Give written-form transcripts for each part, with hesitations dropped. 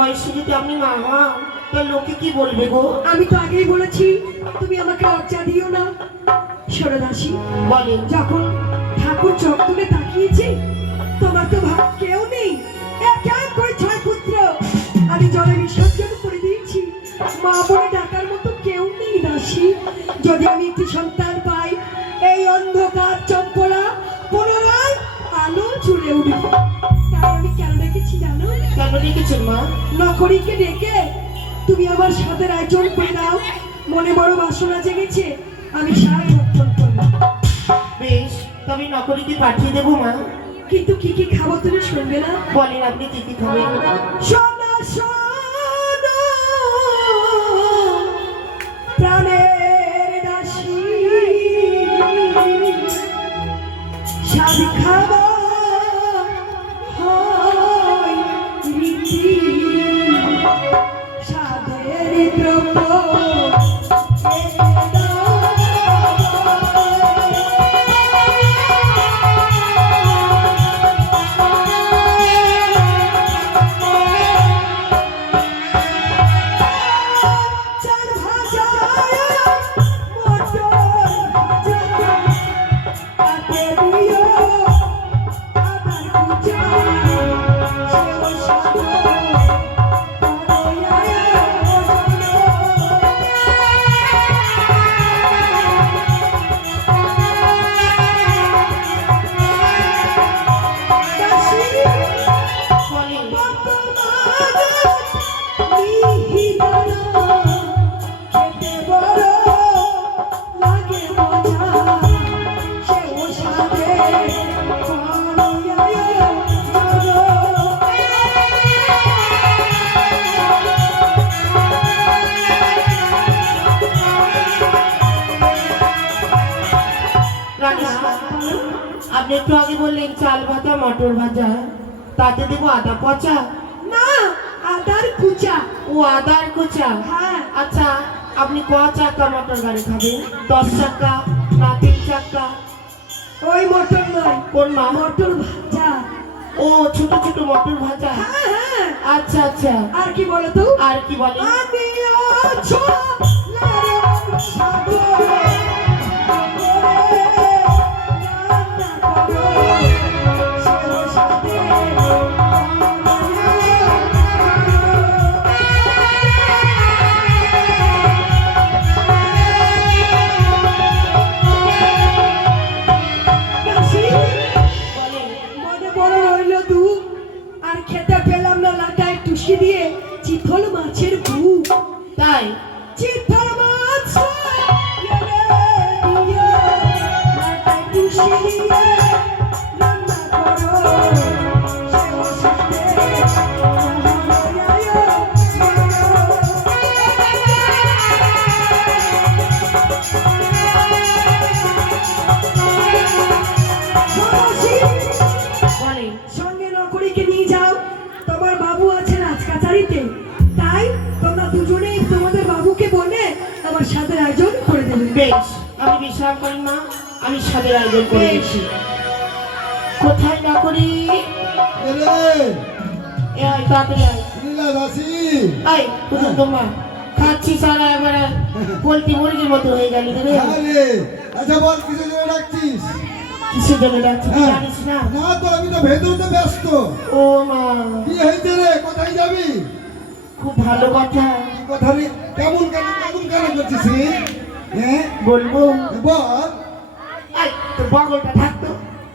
বয়সে যদি আপনি মা হন তো লোকে কি বলবে গো? আমি তো আগেই বলেছি তুমি আমাকে লজ্জা দিও না। শোনো দাসী, বলে যখন ঠাকুর চোখ তুলে তাকিয়েছে তোমার তো ভাব কেউ নেই, এক এক করে 6 পুত্র আমি জলে বিসর্জন করে দিয়েছি, মা বলে ডাকার মতো কেউ নেই দাসী। যদি আমি একটি সন্তান পাই এই অন্ধকার চম্পলা পুনরায় আলো চলে উঠবে। তাই আমি কেন ডেকেছি জানো? কেন ডেকেছেন মা? নকরীকে ডেকে তুমি আমার সাথে আয়োজন করে দাও। মনে বড় বাসনা জেগেছে, আমি সারা ভক্ষণ করবো। বেশ, তবে নকরীকে পাঠিয়ে দেবো মা। কিন্তু কি কি খাবো তুমি শুনবে না? বলেন আপনি কি কি খাবেন? সোনা সোনা প্রাণের দাসী স্বাদ খাবো হয় রীতি স্বাদের দ্রব্য আপনি একটু আগে বললেন চাল ভাজা মটর ভাজা, তাতে দেবো আদা পচা? না, আদার কুচা। ও আদার কুচা। হ্যাঁ। আচ্ছা, আপনি ক চাকা মটর গাড়ি খাবেন? 10 চাকা না 3 চাকা? ওই মটর নয়। কোন মা? মটর ভাজা। ও ছোট ছোট মটর ভাজা। হ্যাঁ হ্যাঁ। আচ্ছা আচ্ছা, আর কি বলো তো? আর কি বলে? আমি আছো লালন সাগরে দিয়ে চিতল মাছের বুক। তাই? চিতল মাছ রান্না করো সঙ্গে নকরীকে নিয়ে যাও, তোমার বাবু আছে রাজকাচারিতে, তাই তোমরা দুজনেই তোমাদের বাবুকে বলে আমার সাথে আয়োজন করে দেবে। বেশ, আমি বিশ্রাম করি না, আমি সাদের আয়োজন করে দিচ্ছি। কোথায় নকরি? এই তাড়াতাড়ি আয়। এই বুঝুন তোমার খাচ্ছি সারা এবারে পোলট্রি মুরগির মতো হয়ে গেল রে। আচ্ছা বল কিছু জন্য ডাকছিস? কিসের জন্য ডাকছিস জানিস না? না তো আমি তো ভেতরতে ব্যস্ত। ও মা, কি হয়েছে রে? কোথায় যাবি? খুব ভালো কথা। কি কথা রে? কেমন করছিস রে? হ্যাঁ বলবো? বল। এই তোর বগলটা থাকতো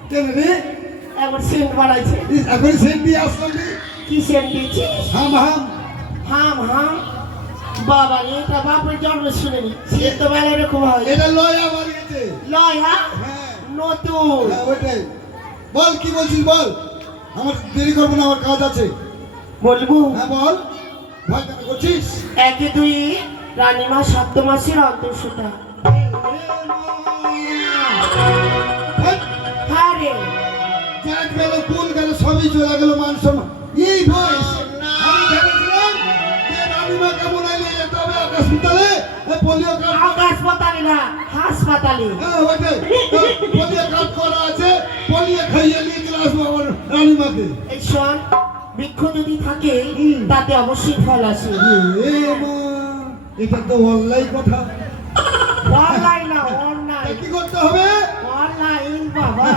কেন রে? একবার সেন্ট বাড়াইছে। এখন সেন্ট দিয়ে আসলাম রে। কি সেন্ট দিয়েছিস? হাম হাম হাম হাম। বাবা রে, এটা বাপের জন্ম শুনেনি, সে তো বেলা এরকম হয়। এটা লয় আমার গেছে। লয়? হ্যাঁ হ্যাঁ নতুন। হ্যাঁ ওইটাই। বল কি বলছিস বল, আমার দেরি করবো না, আমার কাজ আছে। বলবো? হ্যাঁ বল, ভয় কেন করছিস? 1-2 রানীমা 7 মাসের অন্তঃসত্ত্বা। হ্যাঁ রে, চাঁদ গেল ফুল গেল সবই চলে গেল, মান সম্মান এই বয়স। আমি ভেবেছিলাম যে রানীমা কেমন আইলে যেতে হবে হাসপাতালে, পোলিও কার্ড। হাসপাতালে না, হাসপাতালে। হ্যাঁ ওইটাই, পোলিও কার্ড করা আছে, পোলিও খাইয়ে নিয়ে চলে আসবো আমার রানীমাকে। এই শোন, বৃক্ষ যদি থাকে তাতে অবশ্যই ফল আসে। এ মা, এটা তো অনলাইন কথা। অনলাইন না অনলাইন, কি করতে হবে? অনলাইন বাবা।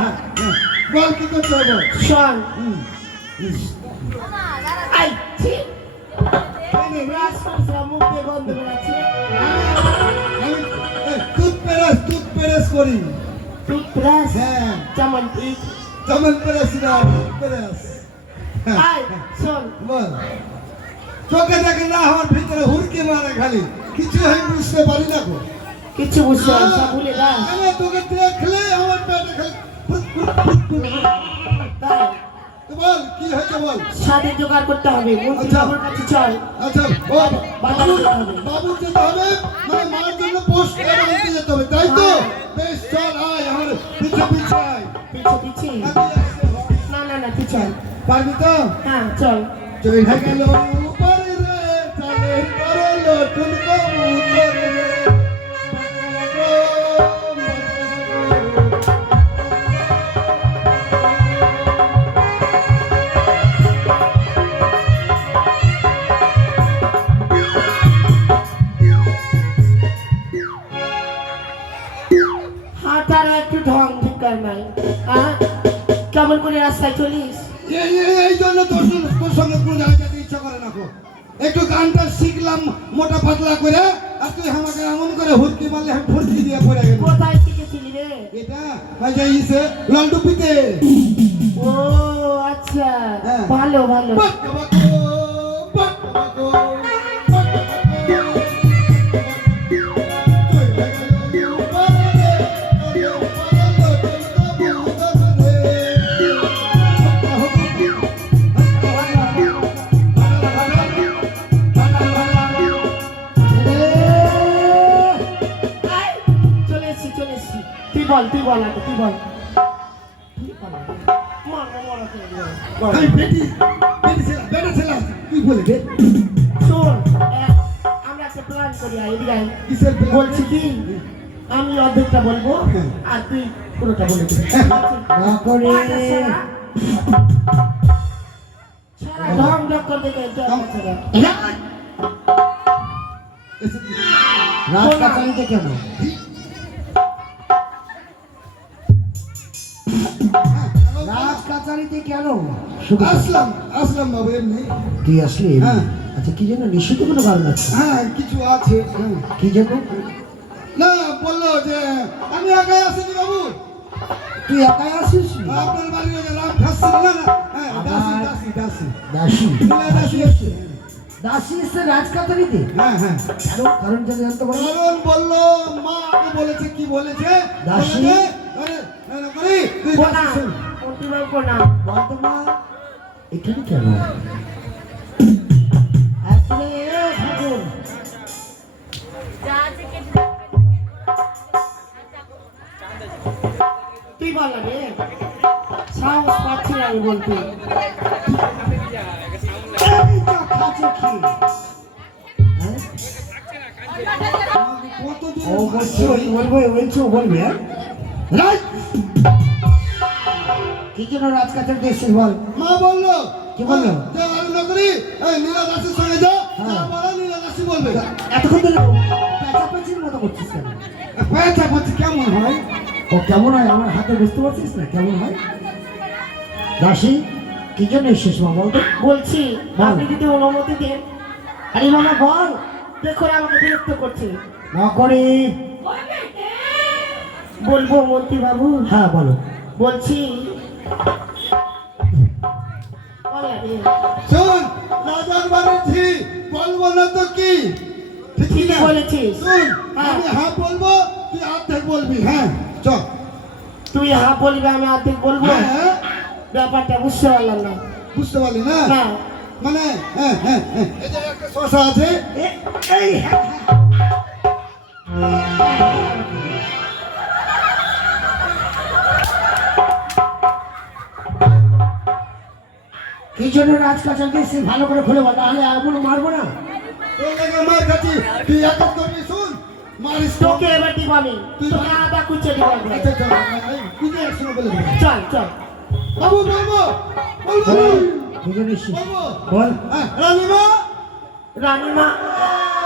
বল কি করতে হবে? শোন, হুম। আই ছি, ব্রাশ করছিলাম, মুখ দিয়ে গন্ধ বেরোচ্ছে। আমি টুথপেস্ট করি। টুথব্রাশ, হ্যাঁ, যেমন এই জামাল পেরেস না, টুথপেস্ট। আই শোন, বল। চোখে দেখে না, আমার ভিতরে হুড়কি মারে খালি, কিছু আমি বুঝতে পারি না গো। কিছু বুঝতে পারছি না, ভুলে যাস। আমি তোকে দেখলে আমার পেটে খালি ফুট ফুট ফুট ফুট করে। তাই তো বল কি হয়েছে বল। স্বাদের জোগাড় করতে হবে, মন্ত্রী আচ্ছা। বাবুর কাছে চল। আচ্ছা বল। বাজারে যেতে হবে। বাবু যেতে হবে, মানে মার জন্য পোস্ট করে দিতে যেতে হবে, তাই তো? বেশ, চল আয় আমার পিছে পিছে আয়। পিছে পিছে, না না না তুই চল। পারবি তো? হ্যাঁ চল। চলে গেল উপরে রে, চালে করে লটুন কবুতর রে। হাঁটার একটু ঢং ঢুকার নাই। হ্যাঁ, কেমন করে রাস্তায় চলিস? এই জন্য তোর সঙ্গে কোনো জায়গায় যেতে ইচ্ছা করে না গো। একটু গানটা শিখলাম মোটা পাতলা করে, আর তুই আমাকে এমন করে হুড়কি মারলে আমি ফুরকি দিয়ে পড়ে গেল। কোথায় শিখেছিলি রে? এটা ওই যে ইসে লন্ডুপিতে। ও আচ্ছা, হ্যাঁ। ভালো ভালো। বাক্কা বাক্কো, বাক্কা বাক্কো, বাক্কা বাক্কো। চলে গেল উপরে রে, চালে করে লটুন কবুতর রে। আয়, চলে এসছি চলে এসছি। তুই বল আগে, তুই বল। মরা, মরা করে দিলাম। বল। আমি বেটা ছিলাম, তুই বলে দে। শোন, আমরা একটা প্ল্যান করি, আয়, এদিকে আয়। কিসের plan? বলছি কি, আমি অর্ধেকটা বলবো আর তুই পুরোটা বলে দিবি। না করে। কয়টা সারা? সারা ঢং ঢং করে দেখে এটা আমার সারা। রাত কাটাইতে কেমন? রাজ কাচারিতে কেন? আসলাম বাবু এমনি। তুই আসলি? হ্যাঁ। আচ্ছা, কি জন্য? নিশ্চিত কোনো কারণ আছে? হ্যাঁ কিছু আছে। হ্যাঁ। কি জন্য? না বললো যে আমি একাই আসিনি বাবু, তুই একাই আসিস? আপনার বাড়ির ওই যে রাম খাচ্ছিল না। হ্যাঁ, দাসী দাসী দাসী দাসী? নীলা দাসী এসছে। দাসী এসছে রাজ কাচারিতে? হ্যাঁ হ্যাঁ। কেন? কারণ জানি জানতে পারবো? কারণ বললো মা আগে বলেছে, কি বলেছে? দাসী? বলেছে, তুই প্রণাম, দাসী শোন। মন্ত্রীবাবু প্রণাম। বলতো মা, এখানে কেন? আসলে ঠাকুর, তুই বল রে, সাহস পাচ্ছি না আমি বলতে। এইটা খাচ্ছে কি? হ্যাঁ? কতদিন ও বলছে, বলছে, ও বলবে, হ্যাঁ? রাজ! কি জন্য রাজ কাচারিতে এসছিস বল? মা বললো কি বললো? যে আমি নকরি নীলা দাসীর সঙ্গে যা, হ্যাঁ। যা বলা নীলা দাসী বলবে। এতক্ষণ ধরে পেঁচাপেচির মতো করছিস কেন? পেঁচা পাচ্ছি কেমন হয়? ও কেমন হয় আমার হাতে বুঝতে পারছিস না কেমন হয়? দাসী, কি জন্য এসেছিস মা বলতো? বলছি বল। আপনি যদি অনুমতি দেন। আরে মামা বল। দেখুন আমাকে বিরক্ত করছে। না করে। বলবো মন্ত্রী বাবু? হ্যাঁ বলো। বলছি বল রে। শোন, রাজার বাড়ির ঝি, বলবো না তো কি? ঠিক ঠিকই না? বলেছিস। শোন, হ্যাঁ। আমি হ্যাঁ বলবো, তুই অর্ধেক বলবি। হ্যাঁ চল। তুই হ্যাঁ বলবি, আমি অর্ধেক বলবো। হ্যাঁ, ব্যাপারটা বুঝতে পারলাম না। বুঝতে পারলি না? না, মানে হ্যাঁ হ্যাঁ হ্যাঁ, এই যে একটা শশা আছে। এই হ্যাঁ, কি জন্য রাজ কাচারিতে এসেছিস ভালো করে খুলে বল, নাহলে আগুলো মারবো না। তোর লাগে মার খাচ্ছি, তুই এক এক করবি। শোন, মারিস তো। তোকে এবার দিব আমি, তোকে আদা কুচে দিব একবার। আচ্ছা চল, তুই যে একসঙ্গে বলে দিবি। চল চল। বাবু বলবো, বলবো। কি জন্য এসেছিস বলবো? বল। হ্যাঁ, রানীমা রানীমা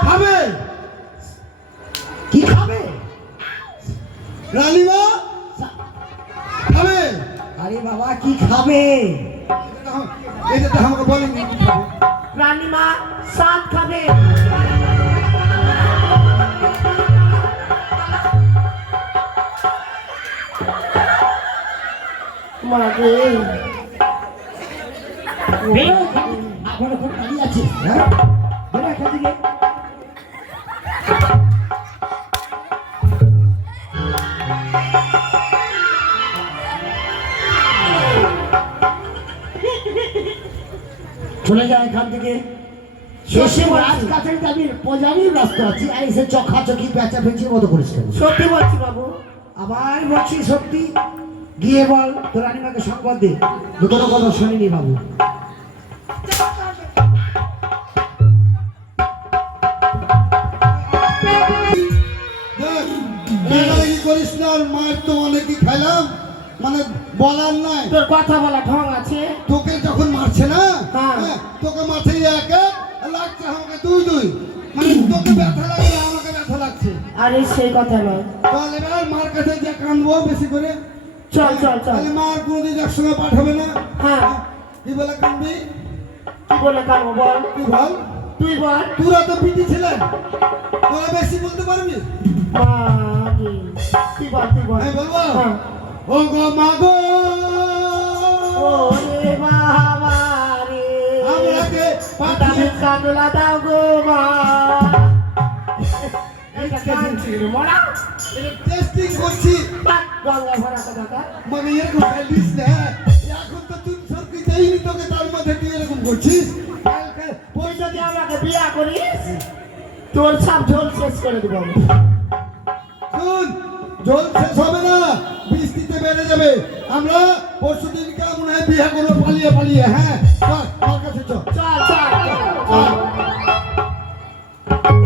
খাবে, কি খাবে? রানীমা খাবে। আরে বাবা কি খাবে? এটা তো আমাকে বলেনি কি খাবে। রানীমা সাত খাবে। মাগে এখন এখন দাঁড়িয়ে আছিস হ্যাঁ? বেরো এখান থেকে। চলে যা এখান থেকে। শেষে রাজকাছারিতে আমি পজারই ব্যস্ত আছি আর এসে চোখাচোখি বেচা ফেঁচির মতো করিস কেন? সত্যি বলছি বাবু। আবার বলছি সত্যি, গিয়ে বল তোর রানীমাকে সংবাদ দে দুটোর কথা শুনিনি বাবু। দেখ, রাগারাগি করিস না, আর মার তো অনেকই খাইলাম, মানে বলার নাই। তোর কথা বলা ঢং আছে। তোকে যখন মারছে না, হ্যাঁ। হ্যাঁ, তোকে মারছে এক এক, আর লাগছে আমাকে দুই দুই, মানে তোকে ব্যথা লাগলে আমাকে ব্যথা লাগছে। আরে সেই কথা নয়। চল এবার মার কাছে যে কাঁদবো বেশি করে। চল চল চল। তাহলে মার কোনোদিন একসঙ্গে পাঠাবে না। হ্যাঁ। কি বলে কাঁদবি? কি বলে কানবো বল? তুই বল। তুই বল। তোরা তো পিটি ছিলেন, তোরা বেশি বলতে পারবি? মাগে তুই বল তুই বল। আমি বলবো, হ্যাঁ। ও গো মা গো, ওরে বাবা রে, আমরাকে দামি পাঠিয়ে কানলা দাও গো মা। এটা কানছি রে মরা। টেস্টিং করছি। বাক গঙ্গা ভরা কথা। মানে এরকম ফেলিস না, এখন তো তুই সরকি দেয়নি তোকে, তার মধ্যে তুই এরকম করছিস। তুই যদি আমাকে বিয়া করিস তোর সব ঝোল শেষ করে দেবো আমি। শুন, জল শেষ হবে না, বৃষ্টিতে বেড়ে যাবে। আমরা পরশু দিনকে মনে হয় বিয়ে করবো পালিয়ে পালিয়ে। হ্যাঁ চল, আমার কাছে চল। চল চল চল।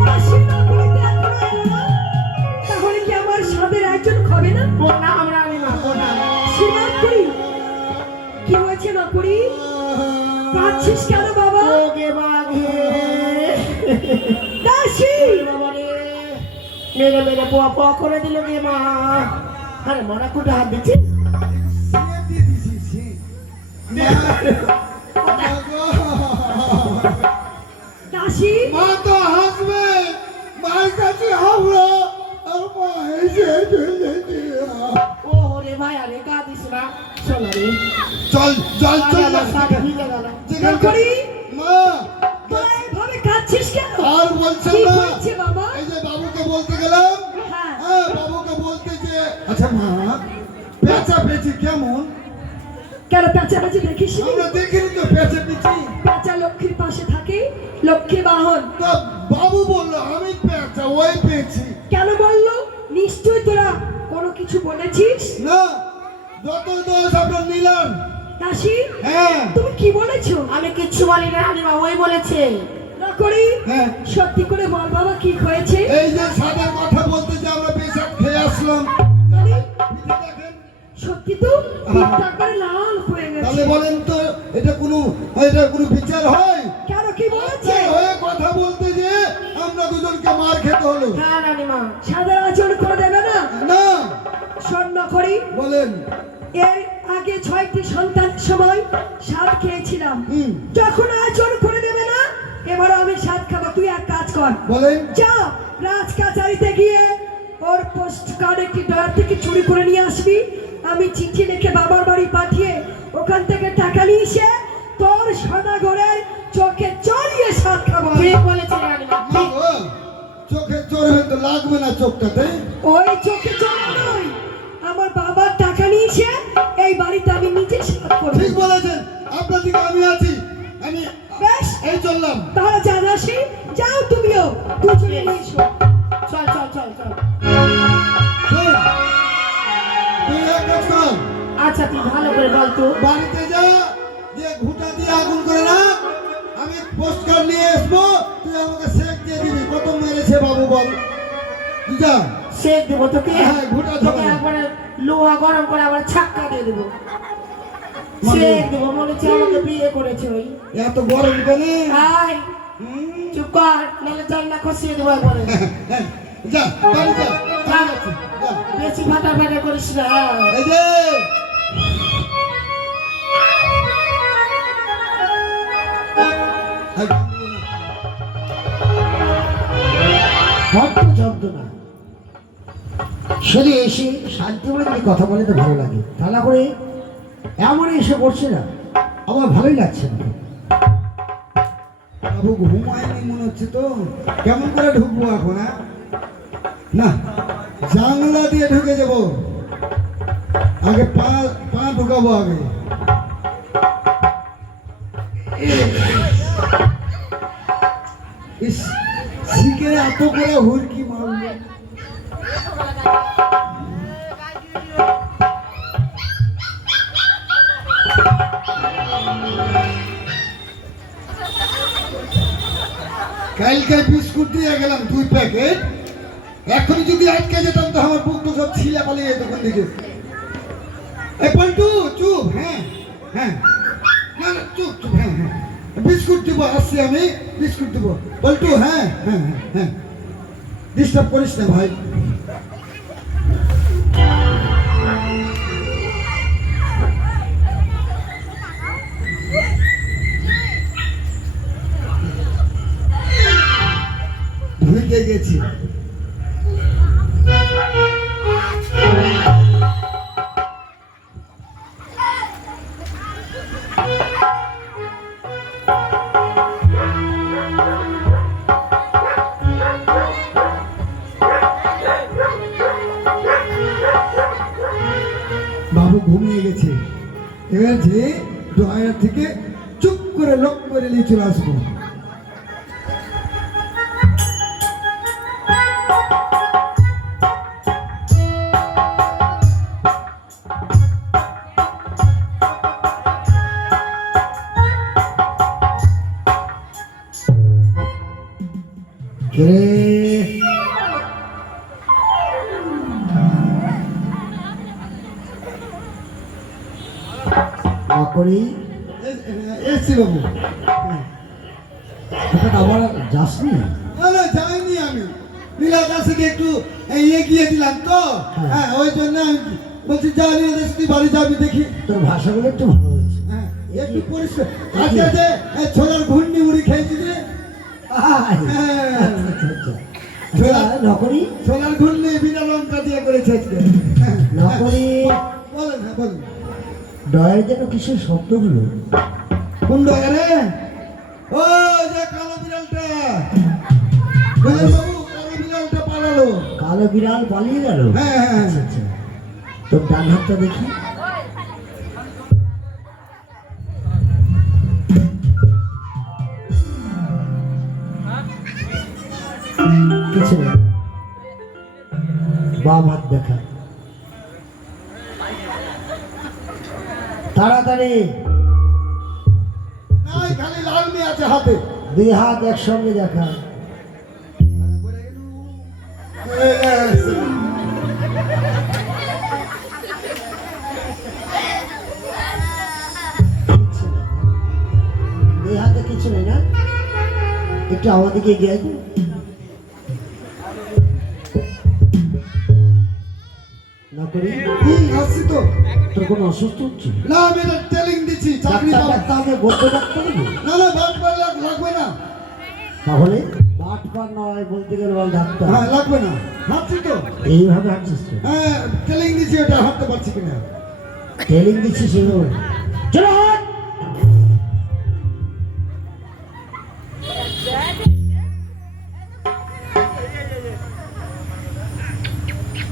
দাসী নগরীতে এখনো এলো না? তাহলে কি আমার স্বাদের আয়োজন হবে না? কোনা আমরা রানীমা কোনা। শ্রীমান করি, কি হয়েছে নকরি? কাঁদছিস কেন বাবা? ওগে বাঘে দাসী বাবা রে, মেরে মেরে পোয়া পোয়া করে দিল গে মা। আরে মরা কুটে হাত দিচ্ছি। সিয়ে দিয়ে দিছিস, সিয়ে। মা গো। দাসী মা তো হাসবে, মার কাছে হাবড়ো, আর মা হেসে চলে ও রে ভাই আরে কাঁদিস না। চল রে। চল চল আরে চল আমার সাথ ভিজে গেল। নকরি মা তোরা এভাবে কাঁদছিস কেন? আর বলছেন কি না, হয়েছে বাবা? এই যে বাবুকে বলতে গেলাম, হ্যাঁ। হ্যাঁ বাবুকে বলতে যে আচ্ছা মা পেঁচা পেঁচি কেমন? কেন পেঁচামেচি দেখিস নি? আমরা দেখিনি তো পেঁচা পেঁচি। পেঁচা লক্ষ্মীর পাশে থাকে, লক্ষ্মী বাহন। তা বাবু বললো আমি পেঁচা, ওই পেঁচি কেন বললো? নিশ্চয় তোরা কোনো কিছু বলেছিস? না, যত দোষ আমরা নিলাম। দাসী হ্যাঁ তুমি কি বলেছো? আমি কিচ্ছু বলি না রানীমা, ওই বলেছে। নকরি হ্যাঁ, সত্যি করে বল বাবা কি হয়েছে? এই যে সাদের কথা বলতে যে আমরা পেশাব খেয়ে আসলাম, মানে পিঠে দেখেন। সত্যি তো পিঠটা একবারে লাল হয়ে গেছে। তাহলে বলেন তো এটা কোনো বিচার হয়? কেন কি বলেছে? হয়ে কথা বলতে যে আমরা দুজনকে মার খেতে হলো। হ্যাঁ রানীমা। সাদা আচরণ করে দেবে না? না, স্বর্ণ করি বলেন। এর আগে 6টি সন্তানের সময় স্বাদ খেয়েছিলাম। হুম। যখন আচরণ করে দেবে না, এবার আমি স্বাদ খাবো। তুই এক কাজ কর, বলেন। যা রাজ কাচারিতে গিয়ে ওর পোস্ট কার্ড একটি ডয়ার থেকে চুরি করে নিয়ে আসবি। আমি চিঠি লিখে বাবার বাড়ি পাঠিয়ে ওখান থেকে টাকা নিয়ে এসে তোর সদাগরের চোখে চড়িয়ে স্বাদ খাবো আমি। ঠিক বলেছে রানীমা। মা গো, চোখে চড়বে তো লাগবে না চোখটাতে? ওই চোখে চড়া নয়, আমার বাবার টাকা নিয়ে এসে এই বাড়িতে আমি নিজে স্বাদ করবো। ঠিক বলেছেন, আপনার দিকে আমি আছি। আমি বেশ, এই চললাম। তাহলে জানাসি, যাও তুমিও দুজনে নিয়ে এসো। চল চল চল চল। শোন, তুই এক কাজ কর, আচ্ছা তুই ভালো করে বল তো। বাড়িতে যা, যে ঘুঁটা দিয়ে আগুন করে রাখ, আমি পোস্ট কার্ড নিয়ে আসবো, তুই আমাকে সেক দিয়ে দিবি। কত মেরেছে বাবু বল। তুই যা। শেক দেবো তোকে। হ্যাঁ, ঘুঁটা তোকে ধরে। একবারে লোহা গরম করে আবার ছাক্কা দিয়ে দেবো। ছেড়ে দেবো মনে হচ্ছে আমাকে বিয়ে করেছে ওই এত গরম কেন? আয় চুপ কর নাহলে জানলা খসিয়ে দেবো একবারে যা বাড়ি যা, যা। যা। বেশি ফাটাফাটা করিস না এই যে বড্ড যন্ত্রণা। ছেলে এসে শান্তি মনে দিয়ে কথা বলে তো ভালো লাগে, তা না করে এমন এসে পড়ছে না, আমার ভালোই লাগছে না। বাবু ঘুমায়নি মনে হচ্ছে তো, কেমন করে ঢুকবো এখন? হ্যাঁ না, জানলা দিয়ে ঢুকে যাব, আগে পা পা ঢুকাবো আগে। ইস, শিখে এত করে হুড়কি মারলো। কালকে বিস্কুট দিয়ে গেলাম 2 প্যাকেট, এখন যদি আটকে যেতাম তো আমার বুক তো সব ছিলা পালিয়ে যেত ওখান থেকে। এই পল্টু চুপ, হ্যাঁ হ্যাঁ, না না চুপ চুপ, হ্যাঁ হ্যাঁ, বিস্কুট দিব, আসছি আমি, বিস্কুট দিব। পল্টু হ্যাঁ হ্যাঁ হ্যাঁ হ্যাঁ, ডিস্টার্ব করিস না ভাই। ঢুকে গেছি। বাবু ঘুমিয়ে গেছে, এবার যে ড্রয়ার থেকে চুপ করে লক করে নিয়ে চলে আসবো। করি এসছি বাবু। হঠাৎ আবার যাসনি? না না যাইনি, আমি নীলা দাসকে একটু এগিয়ে দিলাম তো, হ্যাঁ ওই জন্য আমি বলছি যা নীলা দাস তুই বাড়ি যাবি দেখি। তোর ভাষাগুলো একটু ভালো হয়েছে। হ্যাঁ একটু পরিষ্কার আজকে যে ছোলার ঘূর্ণি উড়ি খেয়েছি যে, নকরি ছোলার ঘূর্ণি বিনা লঙ্কা দিয়ে করেছে আজকে। নকরি বলেন, হ্যাঁ বলেন। ডয়ের যেন কিসের শব্দ হলো? কোন ডয়ারে? ও যে কালো বিড়ালটা, বুঝলেন বাবু, কালো বিড়ালটা পালালো। কালো বিড়াল পালিয়ে গেল? হ্যাঁ হ্যাঁ আচ্ছা আচ্ছা, তোর ডান হাতটা দেখি। কিছু নেই, বাম হাত দেখা। তাড়াতাড়ি নাই, খালি লালমি আছে হাতে। 2 হাত একসঙ্গে দেখা। দুই হাতে কিছু নেই না, একটু আমাদেরকে এগিয়ে আসবে। না করি আসছি তো। তোর কোনো অসুস্থ হচ্ছে? না আমি এটা ট্রেনিং দিচ্ছি, চাকরি ডাক্তার পাবো। ডাক্তারকে বলতে ডাক্তার দেবো? না না বাদ পারলে লাগবে না। তাহলে বাট পার নয়, বলতে গেলে বল ডাক্তার। হ্যাঁ লাগবে না, হাঁটছি তো। এইভাবে হাঁটছিস তো? হ্যাঁ ট্রেনিং দিচ্ছি, ওটা হাঁটতে পারছি কিনা। ট্রেনিং দিচ্ছিস সেভাবে? চলো হাট।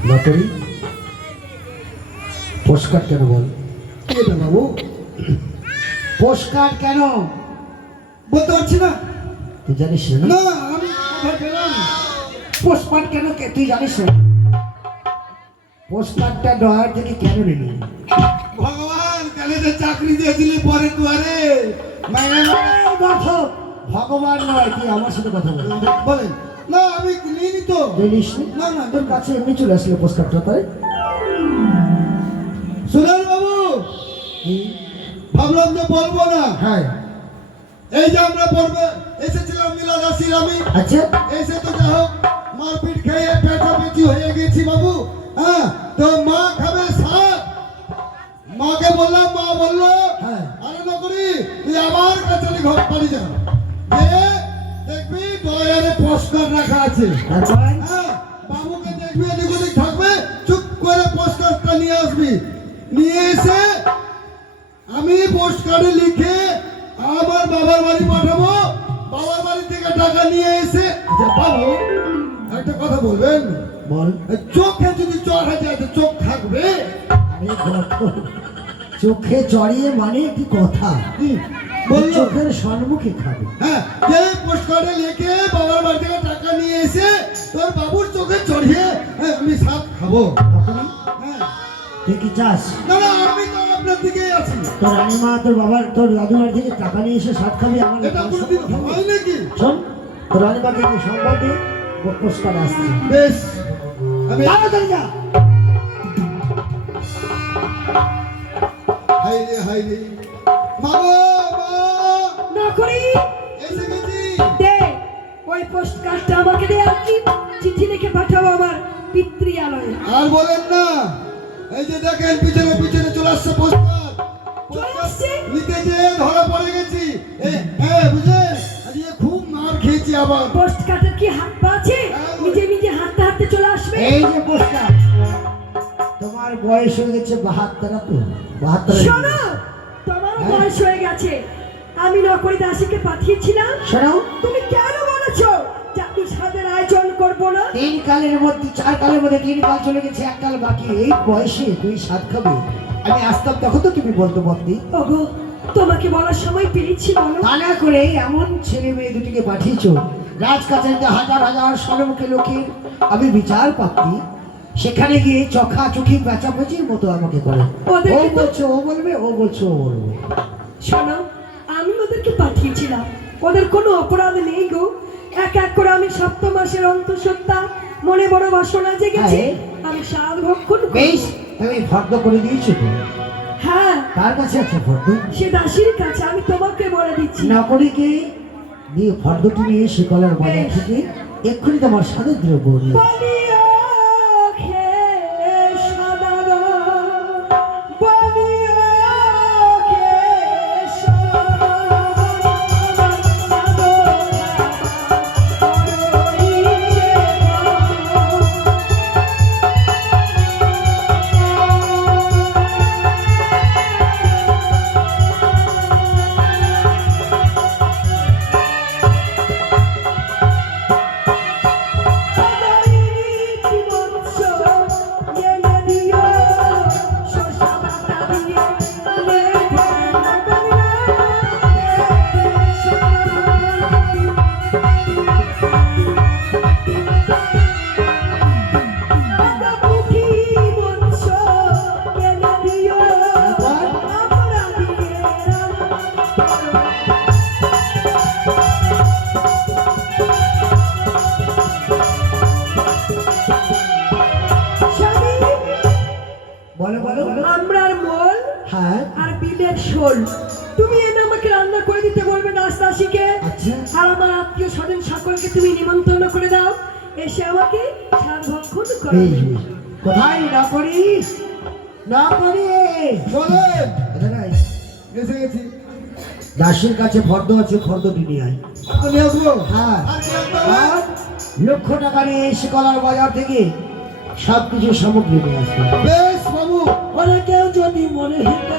না করি পোস্টকার্ড কেন বল? এটা বাবু পোস্টকার্ড কেন বলতে পারছি না। তুই জানিস না? না আমি কোথায় পেলাম? পোস্টকার্ড কেন তুই জানিস না? পোস্টকার্ডটা ডয়ার থেকে কেন নিলি? ভগবান কালে যে চাকরি দিয়েছিলি পরে দুয়ারে মাইনে ভগবান নয়, তুই আমার সাথে কথা বল। বলেন। না আমি নিইনি তো। জানিস না না তোর কাছে এমনি চলে আসলো পোস্টকার্ডটা, তাই? সুরেন বাবু, কি? ভাবলাম যে বলবো না। হ্যাঁ এই যে আমরা পড়বে এসেছিলাম মিলা দাসির আমি, আচ্ছা এসে তো যা হোক মারপিট খেয়ে পেঁচাপেচি হয়ে গেছি বাবু। হ্যাঁ, তো মা খাবে শাক, মাকে বললাম, মা বললো হ্যাঁ। আনন্দ করি তুই আবার কাছারি ঘর বাড়ি যা, যে দেখবি ডয়ারে পুরস্কার রাখা আছে। তারপর হ্যাঁ, বাবুকে দেখবি এদিক ওদিক থাকবে, চুপ করে পুরস্কারটা নিয়ে আসবি। নিয়ে এসে আমি পোস্টকার্ডে লিখে আমার বাবার বাড়ি পাঠাবো। বাবার বাড়ি থেকে টাকা নিয়ে এসে, আচ্ছা বাবু একটা কথা বলবেন, বল। এই চোখে যদি চড় হয়ে যায় তো চোখ থাকবে? আরে দেখো, চোখে চড়িয়ে মানে কি কথা, বললো চোখের সম্মুখে খাবে। হ্যাঁ, যে পোস্টকার্ডে লিখে বাবার বাড়ি থেকে টাকা নিয়ে এসে তোর বাবুর চোখে চড়িয়ে আমি সাপ খাবো। তখনই হ্যাঁ, তুই কি চাস না না, আমি তো আপনার দিকেই আছি। তোর রানীমা তোর বাবার তোর দাদুমার থেকে টাকা নিয়ে এসে সাত খাবি? আমার এটা কোনদিন হয় নাকি? শোন, তোর রানীমাকে কি সম্পদ দিয়ে পুরস্কার আসছে। বেশ, আমি তাড়াতাড়ি যা। হাই রে হাই রে, মা গো, মা না করি এসে গেছি। দে ওই পোস্ট কার্ডটা আমাকে দে, আর কি চিঠি লিখে পাঠাবো আমার পিতৃয়ালয়ে। আর বলেন না, এই যে দেখেন পিছনে পিছনে চলে আসছে পোস্টার, চলে আসছে? নিতে যে ধরা পড়ে গেছি। হ্যাঁ বুঝলেন, আজকে খুব মার খেয়েছি আবার। পোস্ট কার্ডের কি হাত পা আছে? নিজে নিজে হাঁটতে হাঁটতে চলে আসবে। এই যে পোস্টার, তোমার বয়স হয়ে গেছে 72। তো 72 শোনো, তোমার বয়স হয়ে গেছে। আমি নকরি দাসীকে পাঠিয়েছিলাম, শোনাও, তুমি কেন বলেছো যে আমি স্বাদের আয়োজন করবো না? 3 কালের মধ্যে 4 কালের মধ্যে 3 কাল চলে গেছে, 1 কাল বাকি। এই বয়সে তুই সাত খাবি? আমি আসতাম তখন তো তুমি বলতো বদ্দি। ওগো, তোমাকে বলার সময় পেরেছি বলো। তা না করে এমন ছেলে মেয়ে দুটিকে পাঠিয়েছো, রাজকাচারিতে হাজার হাজার স্বর্ণমুখী লোকের আমি বিচার পাচ্ছি, সেখানে গিয়ে চোখা চোখি পেঁচাপেচির মতো আমাকে করে। ও বলছো ও বলবে, ও বলছো ও বলবে। শোনো, আমি ওদেরকে পাঠিয়েছিলাম, ওদের কোনো অপরাধ নেই গো। এক এক করে আমি 7 মাসের অন্তঃসত্ত্বা, মনে বড় বাসনা জেগেছে, হ্যাঁ। আমি স্বাদ ভক্ষণ করব। বেশ, তুমি ফর্দ করে দিয়েছো তো? হ্যাঁ, কার কাছে আছে ফর্দ? সে দাসীর কাছে, আমি তোমাকে বলে দিচ্ছি। নকরিকে দিয়ে ফর্দটি নিয়ে শিকলার বাজার থেকে এক্ষুনি তোমার সাথে দ্রব্য নিয়ে বলিও খে সদাগর, বলিও খে বলো বলো। আমরার মোল হ্যাঁ আর বিলের শোল তুমি এনে আমাকে রান্না করে দিতে বলবে দাসদাসীকে। আচ্ছা। আর আমার আত্মীয় স্বজন সকলকে তুমি নিমন্ত্রণ করে দাও, এসে আমাকে স্বাদ ভক্ষণ করে। বেশ বেশ। কোথায় নকরি? নকরি বলেন, এখানে এসে গেছি। দাসের কাছে ফর্দ আছে, ফর্দটি নিয়ে আয়। আমি আসবো। হ্যাঁ, আর কি আসবো? আর লক্ষ টাকা নিয়ে শিকলার বাজার থেকে সব কিছু সামগ্রী নিয়ে আসবে। বেশ বাবু, ওরা কেউ যদি মনে হিতে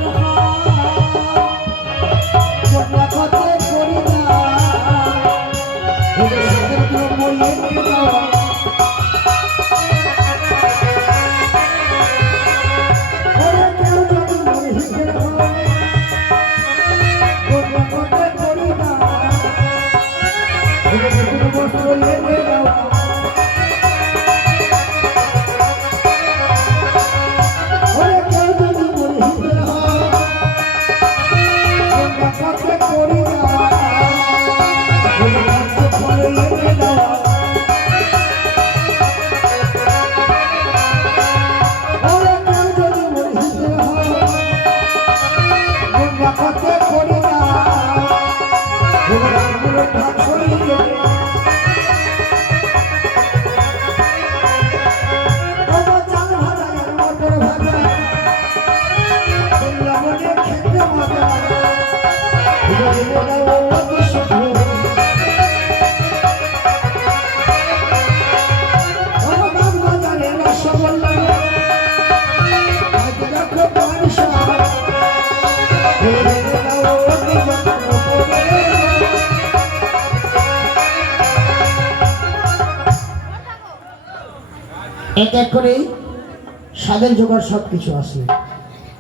করি না, ওদের সাথে কেউ মরিয়ে নিয়ে যাওয়া। ওরা কেউ যদি মনে হিতে করি না, ওদের সাথে বস্ত্র নিয়ে যাওয়া। ওরে কেউ যদি মনে হিতে কথা করি না, ওদের কাছে ফলে এনে দেওয়া। এক এক করে স্বাদের জোগাড় সব কিছু আসে।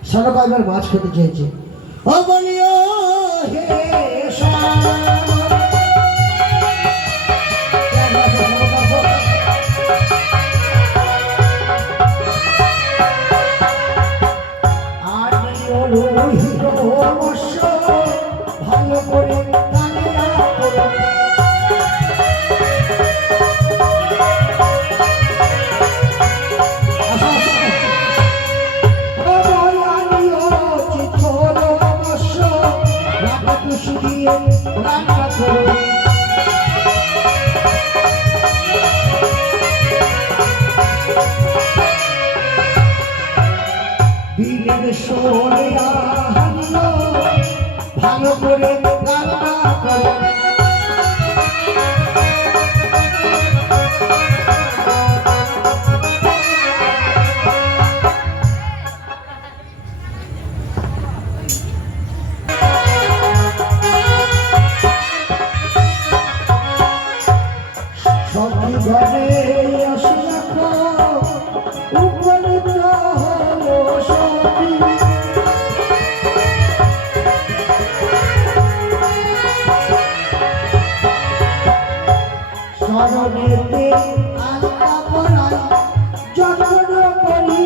সনকা এবার মাছ খেতে চেয়েছে। ও বলিও হে ভালো করে রান্না করো। বিলের সোরে আহারিও ভালো করে রান্না করো। সবই ঘরে আসে রাখো উপরে তো হলো সবই। স্মরণেতে আলতা পরাই যত্ন করি।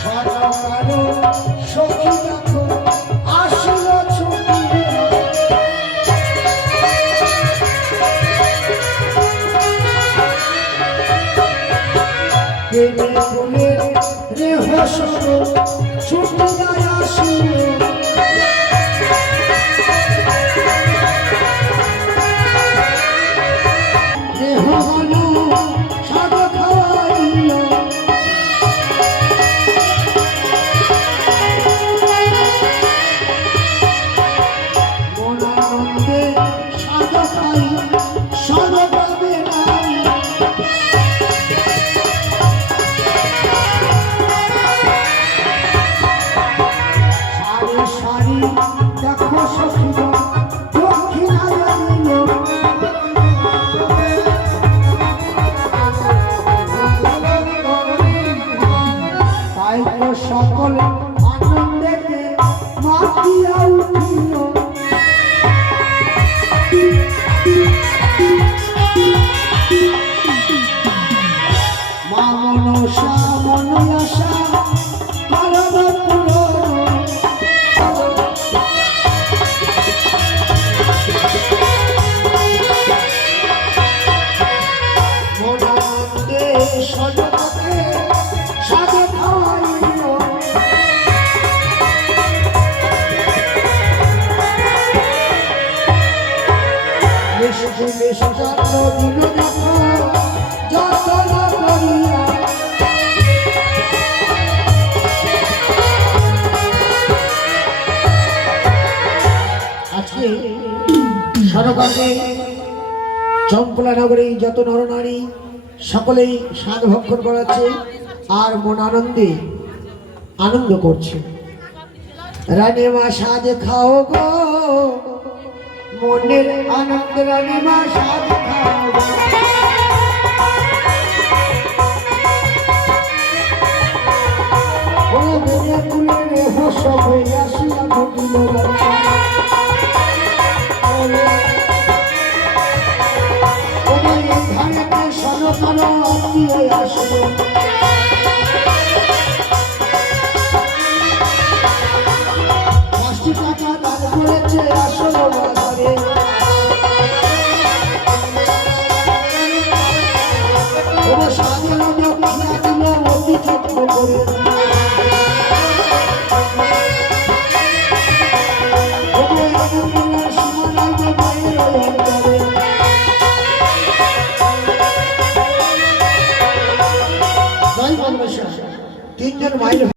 সরকারও সখী যখন আসিল ছুটি। প্রেমে বলে রে হসন ছুটি যায় আসিল। দেহ ভালো সাদ খাওয়াইল। মনানন্দে সাদ খাই সাদ পাবে নাই। সারি সারি দেখো সখীরা দক্ষিণায় দিল। তাই তো সকল আনন্দেতে মাতিয়া উঠিল। মা মনসা মনয়াসা কারণ পূরণ। মনানন্দে সজগতে সাজে খাওয়াইল। বেশি বেশি যত্ন দিল দেখো যত্ন করিয়া। আজকে সরকারে চম্পলা নগরী যত নরনারী সকলেই স্বাদ ভক্ষণ করাচ্ছে আর মন আনন্দে আনন্দ করছে। রানী মা স্বাদ খাও গো মনের আনন্দ। রানী মা স্বাদ খাও গো। ও বেনে কুলে হস হয়ে আসিয়া ঘটিল। সনকানো দিয়ে আসলো। পাঁচটি টাকা দান করেছে আসলো বাজারে। ওরা সাজানো দক্ষিণা দিল অতি যত্ন করে। সীমানায় বাইরে অন্তরে। তিনজন মাইল